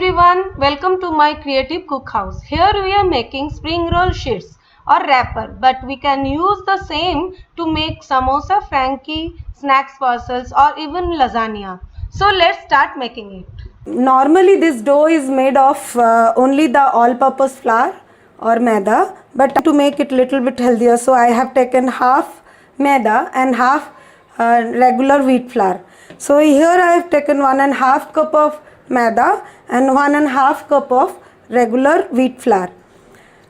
everyone, welcome to my creative cook house. Here we are making spring roll sheets or wrapper, but we can use the same to make samosa, frankie, snacks parcels or even lasagna. So let's start making it. Normally this dough is made of only the all-purpose flour or maida, but to make it little bit healthier, so I have taken half maida and half regular wheat flour. So here I have taken 1.5 cup of maida and 1.5 cup of regular wheat flour.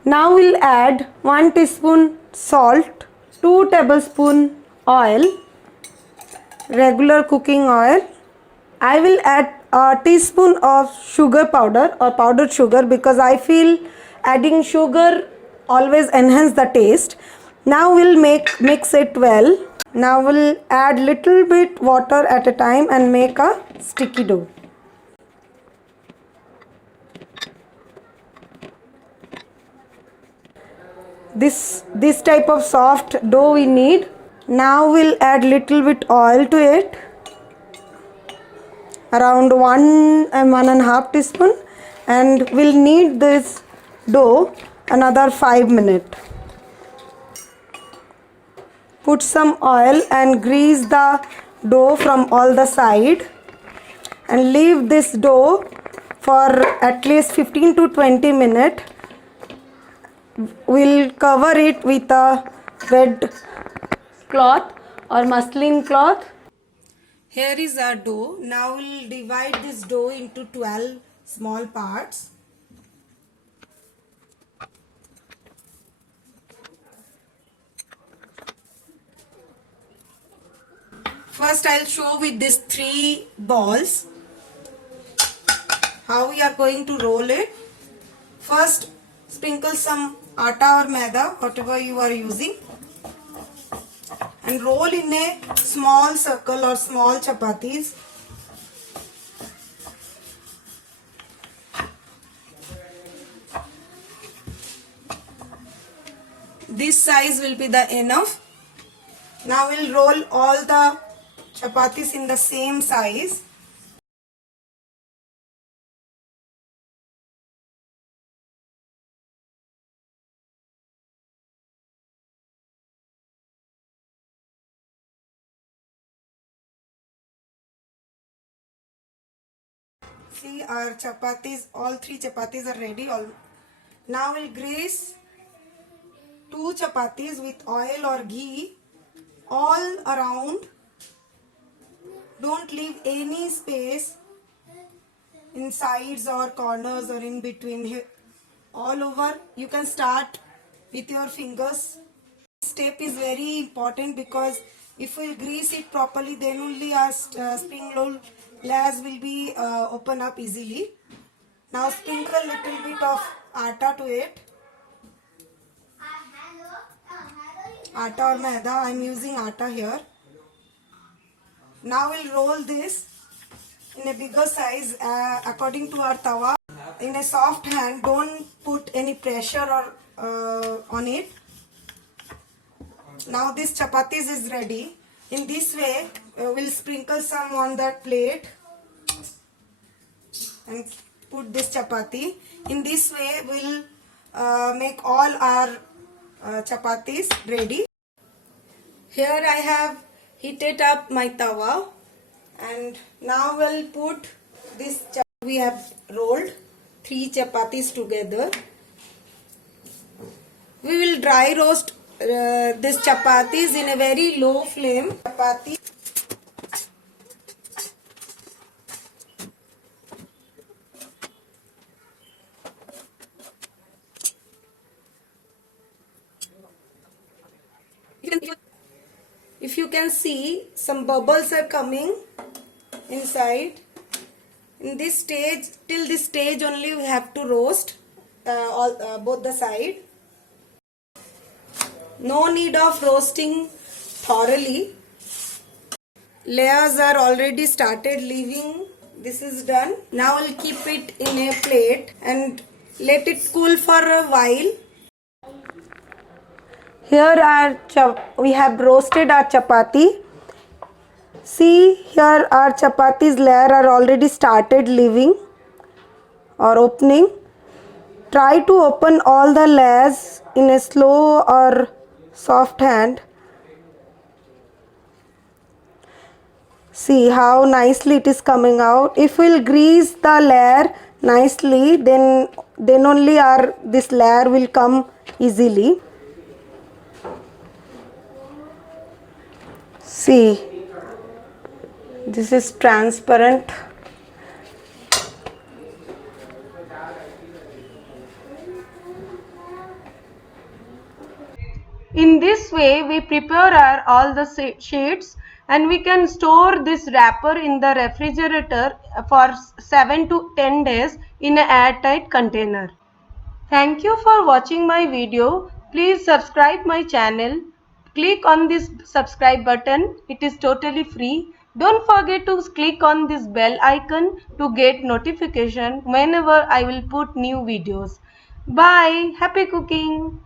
Now we'll add 1 teaspoon salt, 2 tablespoon oil, regular cooking oil. I will add a teaspoon of sugar powder or powdered sugar because I feel adding sugar always enhance the taste. Now we'll mix it well. Now we'll add little bit water at a time and make a sticky dough. This type of soft dough we need. Now we'll add little bit oil to it, around 1 and 1.5 teaspoon, and we'll knead this dough another 5 minutes. Put some oil and grease the dough from all the side and leave this dough for at least 15 to 20 minutes. We'll cover it with a wet cloth or muslin cloth. Here is our dough. Now we'll divide this dough into 12 small parts. First I'll show with these 3 balls how we are going to roll it. First sprinkle some atta or maida, whatever you are using, and roll in a small circle or small chapatis. This size will be the enough. Now we'll roll all the chapatis in the same size. See, our chapatis, all 3 chapatis are ready. Now we'll grease 2 chapatis with oil or ghee all around. Don't leave any space in sides or corners or in between. Here, all over. You can start with your fingers. This step is very important because if we grease it properly, then only our spring roll layers will be open up easily. Now sprinkle a little bit of atta to it. Atta or maida, I am using atta here. Now we'll roll this in a bigger size according to our tawa. In a soft hand, don't put any pressure or on it. Now this chapatis is ready. In this way, we'll sprinkle some on that plate and put this chapati. In this way, we'll make all our chapatis ready. Here I have heated up my tawa, and now we'll put this we have rolled 3 chapatis together. We will dry roast this chapatis in a very low flame. Chapati. If you can see, some bubbles are coming inside. In this stage, till this stage only we have to roast both the side. No need of roasting thoroughly. Layers are already started leaving. This is done. Now we'll keep it in a plate and let it cool for a while. Here we have roasted our chapati. See, here our chapatis layer are already started leaving. or opening. Try to open all the layers in a slow or soft hand. See how nicely it is coming out. If we'll grease the layer nicely, then only this layer will come easily. See, this is transparent. In this way, we prepare all the sheets, and we can store this wrapper in the refrigerator for 7 to 10 days in an airtight container. Thank you for watching my video. Please subscribe my channel. Click on this subscribe button. It is totally free. Don't forget to click on this bell icon to get notification whenever I will put new videos. Bye. Happy cooking.